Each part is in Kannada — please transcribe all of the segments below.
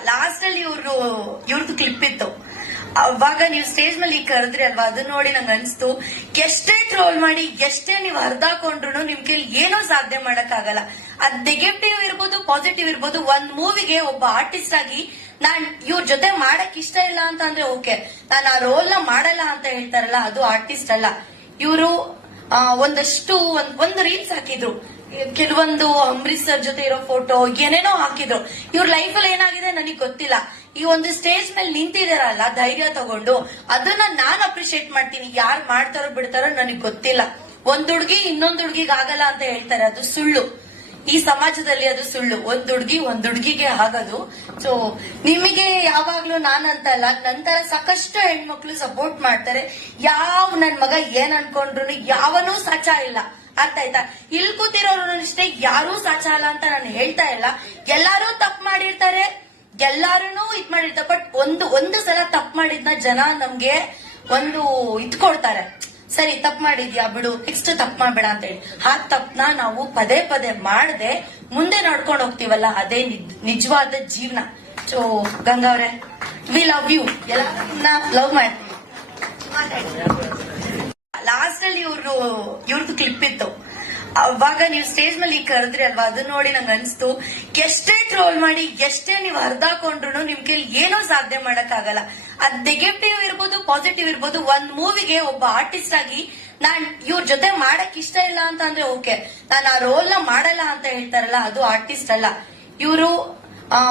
ಲಾಸ್ಟ್ ಅಲ್ಲಿ ಇವ್ರು ಇವ್ರದ್ದು ಕ್ಲಿಪ್ ಇತ್ತು. ಅವಾಗ ನೀವು ಸ್ಟೇಜ್ ಮೇಲೆ ಕರೆದ್ರಿ ಅಲ್ವಾ, ಅದನ್ನ ನೋಡಿ ನಂಗೆ ಅನ್ಸ್ತು. ಎಷ್ಟೇ ಟ್ರೋಲ್ ಮಾಡಿ, ಎಷ್ಟೇ ನೀವು ಹರಿದಾಕೊಂಡ್ರು ನಿಮ್ ಕೈಲಿ ಏನೋ ಸಾಧನೆ ಮಾಡಕ್ ಆಗಲ್ಲ ಅದ್ ನೆಗೆಟಿವ್ ಇರ್ಬೋದು ಪಾಸಿಟಿವ್ ಇರ್ಬೋದು, ಒಂದ್ ಮೂವಿಗೆ ಒಬ್ಬ ಆರ್ಟಿಸ್ಟ್ ಆಗಿ ನಾನ್ ಇವ್ರ ಜೊತೆ ಮಾಡಕ್ ಇಷ್ಟ ಇಲ್ಲ ಅಂತ ಅಂದ್ರೆ ಓಕೆ ನಾನು ಆ ರೋಲ್ನ ಮಾಡಲ್ಲ ಅಂತ ಹೇಳ್ತಾರಲ್ಲ, ಅದು ಆರ್ಟಿಸ್ಟ್ ಅಲ್ಲ. ಇವರು ಒಂದಷ್ಟು, ಒಂದ್- ಒಂದು ರೀಲ್ಸ್ ಹಾಕಿದ್ರು. ಕೆಲವೊಂದು ಅಂಬರೀಶ್ ಸರ್ ಜೊತೆ ಇರೋ ಫೋಟೋ ಏನೇನೋ ಹಾಕಿದ್ರು. ಇವ್ರ ಲೈಫ್ ಅಲ್ಲಿ ಏನಾಗಿದೆ ನನಗೆ ಗೊತ್ತಿಲ್ಲ. ಈ ಒಂದು ಸ್ಟೇಜ್ ಮೇಲೆ ನಿಂತಿದಾರಲ್ಲ ಧೈರ್ಯ ತಗೊಂಡು, ಅದನ್ನ ನಾನ್ ಅಪ್ರಿಶಿಯೇಟ್ ಮಾಡ್ತೀನಿ. ಯಾರು ಮಾಡ್ತಾರೋ ಬಿಡ್ತಾರೋ ನನಗೆ ಗೊತ್ತಿಲ್ಲ. ಒಂದ್ ಹುಡುಗಿ ಇನ್ನೊಂದ್ ಹುಡ್ಗಿಗ್ ಆಗಲ್ಲ ಅಂತ ಹೇಳ್ತಾರೆ, ಅದು ಸುಳ್ಳು. ಈ ಸಮಾಜದಲ್ಲಿ ಅದು ಸುಳ್ಳು. ಒಂದ್ ಹುಡುಗಿ ಒಂದ್ ಹುಡುಗಿಗೆ ಆಗದು. ಸೊ ನಿಮಗೆ ಯಾವಾಗ್ಲೂ ನಾನಂತಲ್ಲ ನಂತರ ಸಾಕಷ್ಟು ಹೆಣ್ಮಕ್ಳು ಸಪೋರ್ಟ್ ಮಾಡ್ತಾರೆ. ಯಾವ ನನ್ ಮಗ ಏನ್ ಅನ್ಕೊಂಡ್ರು ಯಾವನೂ ಸಚ ಇಲ್ಲ. ಅರ್ಥ ಆಯ್ತಾ ಇಲ್ಲಿ ಕೂತಿರೋರು ಅಷ್ಟೇ ಯಾರೂ ಸಾಚಲ್ಲ ಅಂತ ನಾನು ಹೇಳ್ತಾ ಇಲ್ಲ. ಎಲ್ಲಾರು ತಪ್ಪು ಮಾಡಿರ್ತಾರೆ. ಎಲ್ಲಾರು ಇದ್ ಮಾಡಿರ್ತಾರೆ. ಬಟ್ ಒಂದು ಒಂದು ಸಲ ತಪ್ಪು ಮಾಡಿದ್ನ ಜನ ನಮ್ಗೆ ಒಂದು ಇದ್ ಕೊಡ್ತಾರೆ ಸರಿ, ತಪ್ಪು ಮಾಡಿದ್ಯಾ ಬಿಡು ನೆಕ್ಸ್ಟ್ ತಪ್ಪು ಮಾಡ್ಬೇಡ ಅಂತ ಹೇಳಿ. ಆ ತಪ್ಪನ ನಾವು ಪದೇ ಪದೇ ಮಾಡದೆ ಮುಂದೆ ನಡ್ಕೊಂಡು ಹೋಗ್ತೀವಲ್ಲ, ಅದೇ ನಿಜವಾದ ಜೀವನ. ಸೊ ಗಂಗಾವ್ರೆ ವಿ ಲವ್ ಯು ಎಲ್ಲ ಲವ್ ಮಾಡ್ತೀವಿ ಇವ್ರದ್ದು ಕ್ಲಿಪ್ ಇತ್ತು. ಅವಾಗ ನೀವು ಸ್ಟೇಜ್ ಮೇಲೆ ಈಗ ಕರೆದ್ರಿ ಅಲ್ವಾ ಅದನ್ನ ನೋಡಿ ನಂಗೆ ಅನ್ಸ್ತು. ಎಷ್ಟೇ ಟ್ರೋಲ್ ಮಾಡಿ, ಎಷ್ಟೇ ನೀವು ಹರಿದಾಕೊಂಡ್ರು ನಿಮ್ ಕೈಲಿ ಏನೋ ಸಾಧನೆ ಮಾಡಕ್ ಆಗಲ್ಲ ಅದ್ ನೆಗೆಟಿವ್ ಇರ್ಬೋದು ಪಾಸಿಟಿವ್ ಇರ್ಬೋದು, ಒಂದ್ ಮೂವಿಗೆ ಒಬ್ಬ ಆರ್ಟಿಸ್ಟ್ ಆಗಿ ನಾನ್ ಇವ್ರ ಜೊತೆ ಮಾಡಕ್ ಇಷ್ಟ ಇಲ್ಲ ಅಂತ ಅಂದ್ರೆ ಓಕೆ ನಾನು ಆ ರೋಲ್ನ ಮಾಡಲ್ಲ ಅಂತ ಹೇಳ್ತಾರಲ್ಲ, ಅದು ಆರ್ಟಿಸ್ಟ್ ಅಲ್ಲ. ಇವರು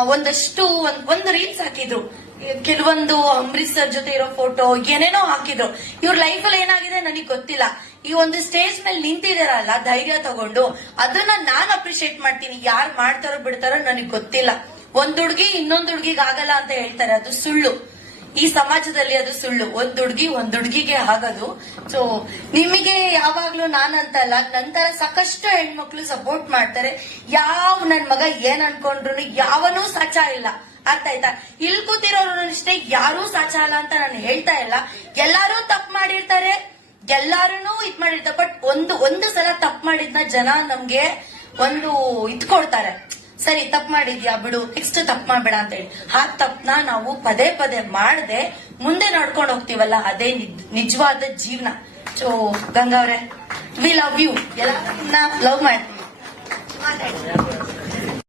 ಒಂದಷ್ಟು, ಒಂದ್- ಒಂದು ರೀಲ್ಸ್ ಹಾಕಿದ್ರು. ಕೆಲವೊಂದು ಅಂಬರೀಶ್ ಸರ್ ಜೊತೆ ಇರೋ ಫೋಟೋ ಏನೇನೋ ಹಾಕಿದ್ರು. ಇವ್ರ ಲೈಫ್ ಅಲ್ಲಿ ಏನಾಗಿದೆ ನನಗೆ ಗೊತ್ತಿಲ್ಲ. ಈ ಒಂದು ಸ್ಟೇಜ್ ಮೇಲೆ ನಿಂತಿದಾರಲ್ಲ ಧೈರ್ಯ ತಗೊಂಡು, ಅದನ್ನ ನಾನ್ ಅಪ್ರಿಶಿಯೇಟ್ ಮಾಡ್ತೀನಿ. ಯಾರು ಮಾಡ್ತಾರೋ ಬಿಡ್ತಾರೋ ನನಗೆ ಗೊತ್ತಿಲ್ಲ. ಒಂದ್ ಹುಡುಗಿ ಇನ್ನೊಂದ್ ಹುಡುಗಿಗೆ ಆಗಲ್ಲ ಅಂತ ಹೇಳ್ತಾರೆ, ಅದು ಸುಳ್ಳು. ಈ ಸಮಾಜದಲ್ಲಿ ಅದು ಸುಳ್ಳು. ಒಂದ್ ಹುಡುಗಿ ಒಂದ್ ಹುಡುಗಿಗೆ ಆಗದು. ಸೊ ನಿಮಗೆ ಯಾವಾಗ್ಲೂ ನಾನಂತಲ್ಲ ನಂತರ ಸಾಕಷ್ಟು ಹೆಣ್ಮಕ್ಳು ಸಪೋರ್ಟ್ ಮಾಡ್ತಾರೆ. ಯಾವ ನನ್ ಮಗ ಏನ್ ಅನ್ಕೊಂಡ್ರು ಯಾವನೂ ಸಚ ಇಲ್ಲ. ಅರ್ಥ ಆಯ್ತಾ ಇಲ್ಲಿ ಕೂತಿರೋರು ಅಷ್ಟೇ, ಯಾರೂ ಸಾಚಾಲ ಅಂತ ನಾನು ಹೇಳ್ತಾ ಇಲ್ಲ. ಎಲ್ಲಾರು ತಪ್ಪು ಮಾಡಿರ್ತಾರೆ. ಎಲ್ಲಾರು ಇದ್ ಮಾಡಿರ್ತಾರೆ. ಬಟ್ ಒಂದು ಒಂದು ಸಲ ತಪ್ಪು ಮಾಡಿದ್ನ ಜನ ನಮ್ಗೆ ಒಂದು ಇದ್ ಕೊಡ್ತಾರೆ. ಸರಿ, ತಪ್ಪು ಮಾಡಿದ್ಯಾ ಬಿಡು ನೆಕ್ಸ್ಟ್ ತಪ್ಪು ಮಾಡ್ಬೇಡ ಅಂತ ಹೇಳಿ. ಆ ತಪ್ಪನ ನಾವು ಪದೇ ಪದೇ ಮಾಡದೆ ಮುಂದೆ ನಡ್ಕೊಂಡು ಹೋಗ್ತೀವಲ್ಲ, ಅದೇ ನಿಜ್- ನಿಜವಾದ ಜೀವನ. ಸೊ ಗಂಗಾವ್ರೆ ವಿ ಲವ್ ಯು ಎಲ್ಲ ಲವ್ ಮಾಡ್ತೀವಿ